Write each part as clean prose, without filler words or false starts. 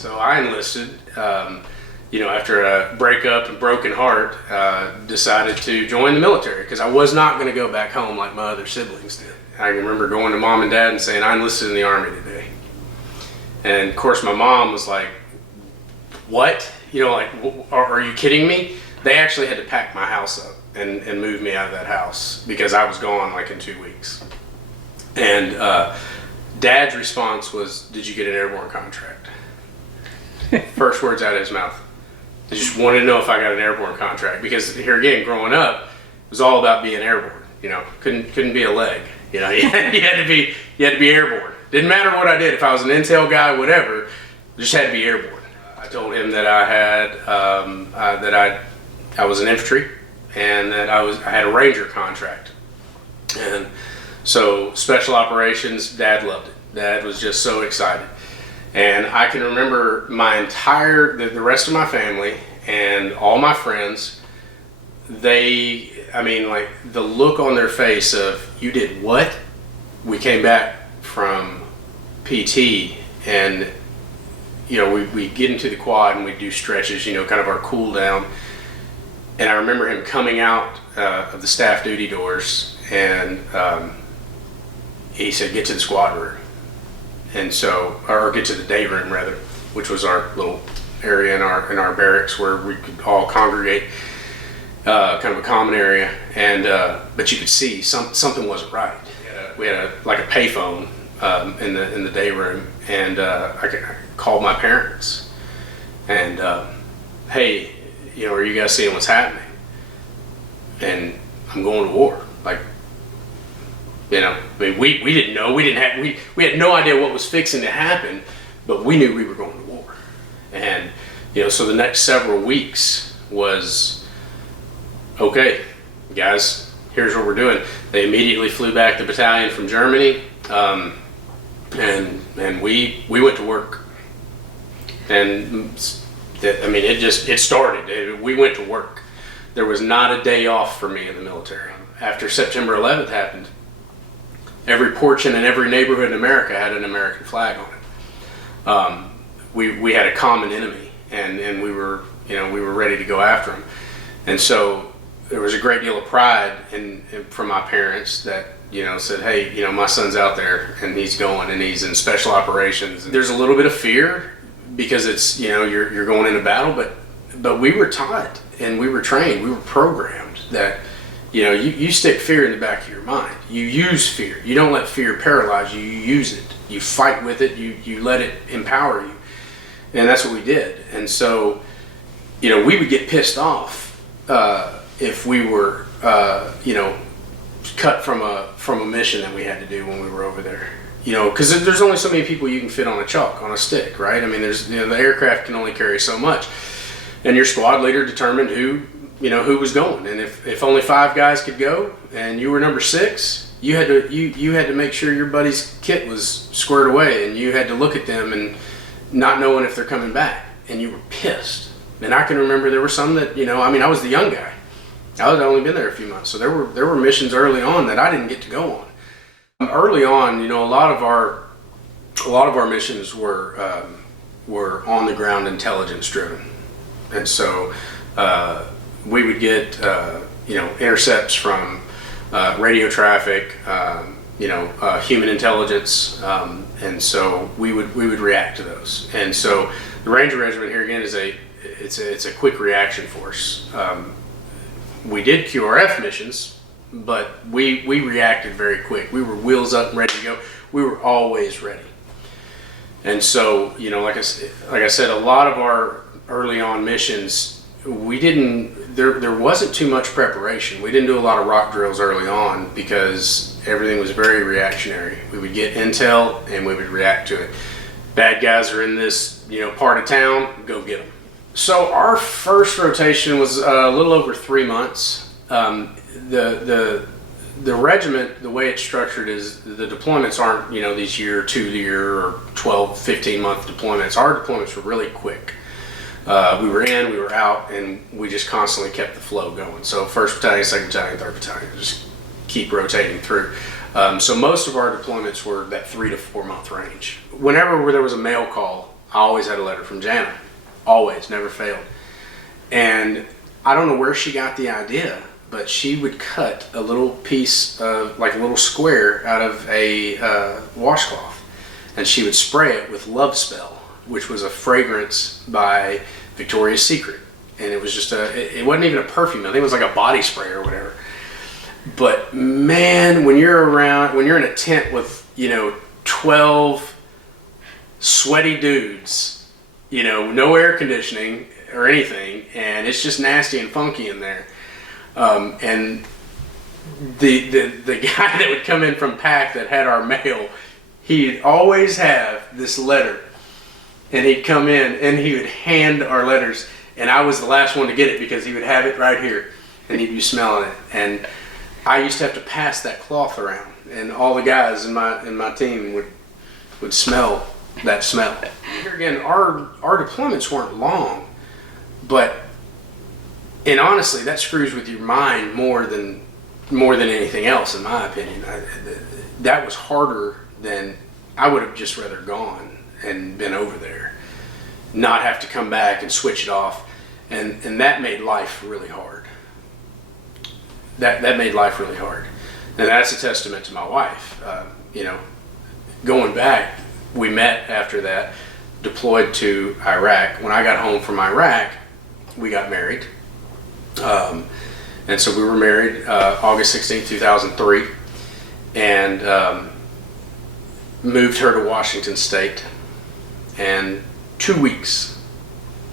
So I enlisted, after a breakup and broken heart, decided to join the military because I was not going to go back home like my other siblings did. I remember going to mom and dad and saying, I enlisted in the Army today. And of course my mom was like, what? Are you kidding me? They actually had to pack my house up and move me out of that house because I was gone like in 2 weeks. And Dad's response was, did you get an airborne contract? First words out of his mouth. I just wanted to know if I got an airborne contract because here again, growing up, it was all about being airborne. Couldn't be a leg. You had to be airborne. Didn't matter what I did. If I was an intel guy, whatever, just had to be airborne. I told him that I had I was an infantry and that I had a Ranger contract. And so special operations, Dad loved it. Dad was just so excited. And I can remember the rest of my family and all my friends, the look on their face of, you did what? We came back from PT and, we get into the quad and we do stretches, kind of our cool down. And I remember him coming out of the staff duty doors and he said, get to the squad room. And so, or get to the day room rather, which was our little area in our barracks where we could all congregate, kind of a common area. And but you could see something wasn't right. We had a payphone in the day room, and I called my parents and hey, are you guys seeing what's happening? And I'm going to war. We didn't know. We had no idea what was fixing to happen, but we knew we were going to war. And so the next several weeks was, okay, guys, here's what we're doing. They immediately flew back the battalion from Germany, and we went to work. And it started. We went to work. There was not a day off for me in the military. After September 11th happened, every porch in every neighborhood in America had an American flag on it. We had a common enemy, and we were ready to go after him. And so there was a great deal of pride from my parents that said, hey, my son's out there and he's going and he's in special operations. There's a little bit of fear because it's you're going into battle, but we were taught and we were trained, we were programmed that you stick fear in the back of your mind. You use fear. You don't let fear paralyze you. You use it. You fight with it. You let it empower you. And that's what we did. And so, we would get pissed off if we were, cut from a mission that we had to do when we were over there. Because there's only so many people you can fit on a stick, right? There's the aircraft can only carry so much, and your squad leader determined who was going. And if only 5 guys could go and you were number 6, you had to make sure your buddy's kit was squared away, and you had to look at them and not knowing if they're coming back, and you were pissed. And I can remember there were some that, I was the young guy. I had only been there a few months. So there were missions early on that I didn't get to go on. Early on, a lot of our missions were on the ground intelligence driven. And so, we would get intercepts from radio traffic, human intelligence, and so we would react to those. And so the Ranger Regiment here again it's a quick reaction force. We did QRF missions, but we reacted very quick. We were wheels up and ready to go. We were always ready. And so like I said, a lot of our early on missions, there wasn't too much preparation. We didn't do a lot of rock drills early on because everything was very reactionary. We would get intel and we would react to it. Bad guys are in this part of town, go get them. So our first rotation was a little over 3 months. The regiment, the way it's structured is the deployments aren't these 2-year or 12, 15-month deployments. Our deployments were really quick. We were in, we were out, and we just constantly kept the flow going. So 1st Battalion, 2nd Battalion, 3rd Battalion, just keep rotating through. So most of our deployments were that 3 to 4 month range. Whenever there was a mail call, I always had a letter from Jana. Always, never failed. And I don't know where she got the idea, but she would cut a little piece of, like a little square out of a washcloth, and she would spray it with Love Spell, which was a fragrance by Victoria's Secret. And it was just it wasn't even a perfume. I think it was like a body spray or whatever. But man, when you're in a tent with, 12 sweaty dudes, no air conditioning or anything, and it's just nasty and funky in there. And the guy that would come in from PAC that had our mail, he'd always have this letter, and he'd come in and he would hand our letters, and I was the last one to get it because he would have it right here, and he'd be smelling it. And I used to have to pass that cloth around, and all the guys in my team would smell that smell. Here again, our deployments weren't long, and honestly, that screws with your mind more than anything else, in my opinion. That was harder than I would have just rather gone and been over there, not have to come back and switch it off, and that made life really hard. That made life really hard, and that's a testament to my wife. Going back, we met after that, deployed to Iraq. When I got home from Iraq, we got married. And so we were married August 16, 2003, and moved her to Washington State. And 2 weeks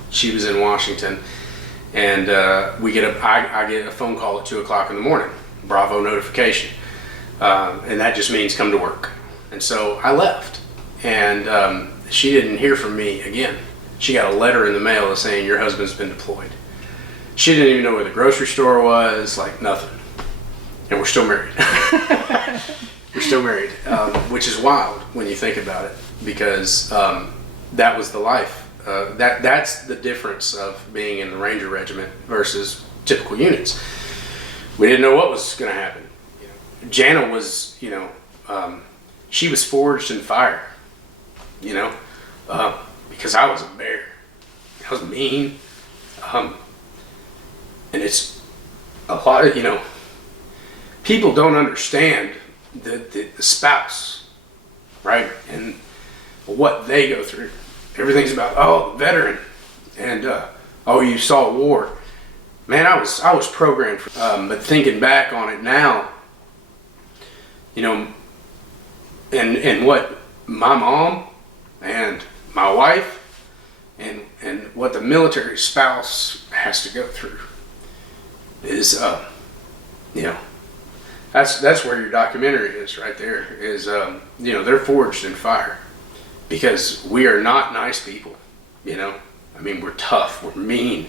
she was in Washington, and I get a phone call at 2 o'clock in the morning, Bravo notification, and that just means come to work. And so I left, and she didn't hear from me again. She got a letter in the mail saying your husband's been deployed. She didn't even know where the grocery store was, like nothing. And we're still married. We're still married, which is wild when you think about it, because that was the life. That's the difference of being in the Ranger Regiment versus typical units. We didn't know what was going to happen. Jana was, she was forged in fire, because I was a bear. I was mean. And it's a lot of, people don't understand the spouse, right? And what they go through. Everything's about, the veteran, and you saw war. Man, I was programmed for, but thinking back on it now, and what my mom and my wife and what the military spouse has to go through is, that's where your documentary is right there, is, they're forged in fire, because we are not nice people, we're tough, we're mean,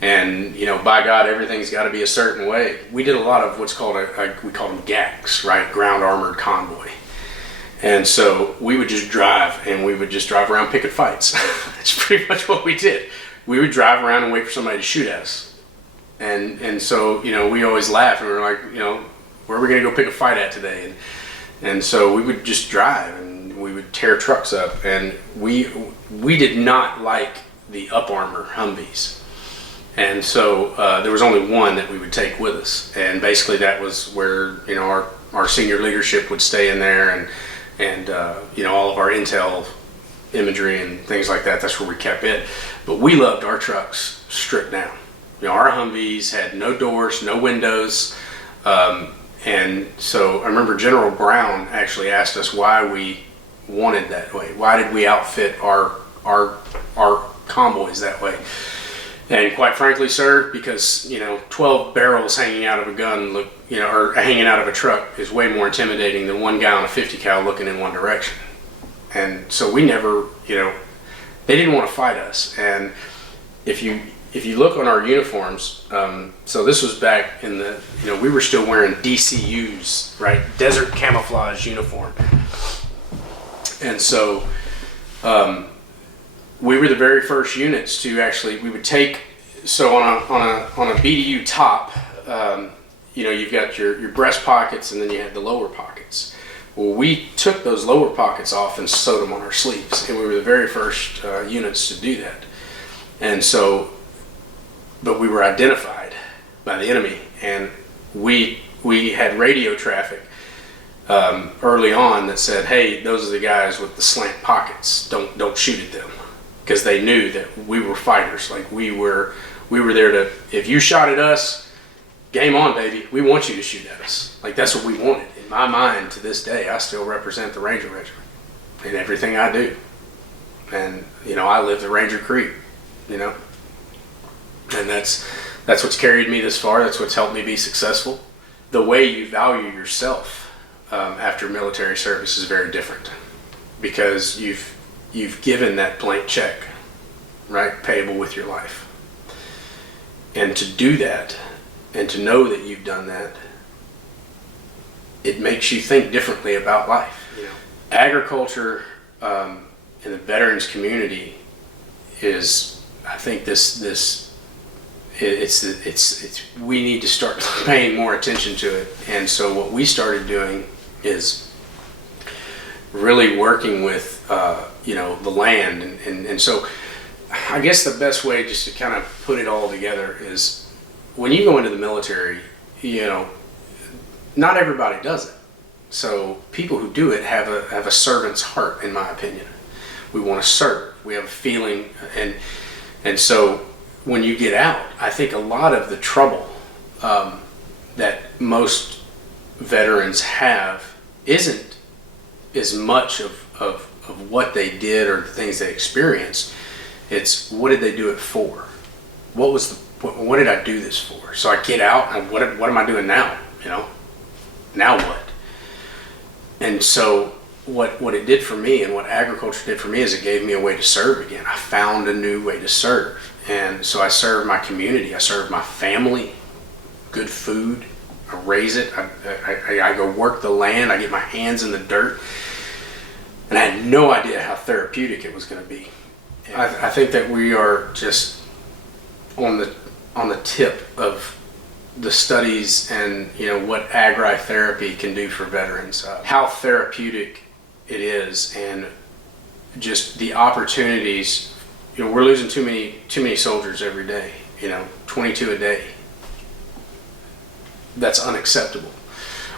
and, by God, everything's got to be a certain way. We did a lot of what's called we call them GACs, right? Ground Armored Convoy. And so we would just drive, and we would just drive around picking fights. That's pretty much what we did. We would drive around and wait for somebody to shoot at us. And so, we always laugh, and we were like, where are we going to go pick a fight at today? And so we would just drive, and we would tear trucks up, and we did not like the Up Armor Humvees. And so there was only one that we would take with us, and basically that was where, our senior leadership would stay in there, and all of our intel imagery and things like that, that's where we kept it. But we loved our trucks stripped down. Our Humvees had no doors, no windows, and so I remember General Brown actually asked us why we wanted that way. Why did we outfit our convoys that way? And quite frankly, sir, because 12 barrels hanging out of a gun or hanging out of a truck is way more intimidating than one guy on a 50 cal looking in one direction. And so we never, they didn't want to fight us. And if you look on our uniforms, so this was back in the, we were still wearing DCUs, right? Desert camouflage uniform. And so we were the very first units to actually, we would take, so on a BDU top, you've got your breast pockets, and then you had the lower pockets. Well, we took those lower pockets off and sewed them on our sleeves, and we were the very first units to do that. And so, but we were identified by the enemy, and we had radio traffic early on that said, "Hey, those are the guys with the slant pockets. Don't shoot at them," because they knew that we were fighters. Like we were there to. If you shot at us, game on, baby. We want you to shoot at us. Like that's what we wanted. In my mind, to this day, I still represent the Ranger Regiment in everything I do. And I live the Ranger Creed. And that's what's carried me this far. That's what's helped me be successful. The way you value yourself after military service is very different, because you've given that blank check, right, payable with your life. And to do that, and to know that you've done that, it makes you think differently about life. Agriculture in the veterans community is, I think, we need to start paying more attention to it. And so what we started doing is really working with the land, and so I guess the best way just to kind of put it all together is, when you go into the military, not everybody does it. So people who do it have a servant's heart, in my opinion. We want to serve. We have a feeling, and so when you get out, I think a lot of the trouble that most veterans have isn't as much of what they did or the things they experienced. It's, what did they do it for? What did I do this for? So I get out, and what am I doing now? Now what? And so what it did for me, and what agriculture did for me, is it gave me a way to serve again. I found a new way to serve. And so I serve my community, I serve my family, good food, I raise it, I go work the land, I get my hands in the dirt, and I had no idea how therapeutic it was going to be. I think that we are just on the tip of the studies and what agri-therapy can do for veterans, how therapeutic it is, and just the opportunities. We're losing too many soldiers every day. 22 a day. That's unacceptable.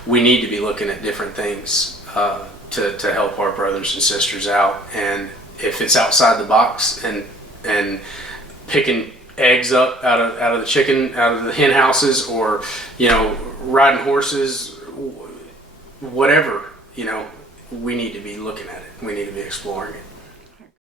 We need to be looking at different things to help our brothers and sisters out. And if it's outside the box and picking eggs up out of the hen houses, or riding horses, whatever, we need to be looking at it. We need to be exploring it.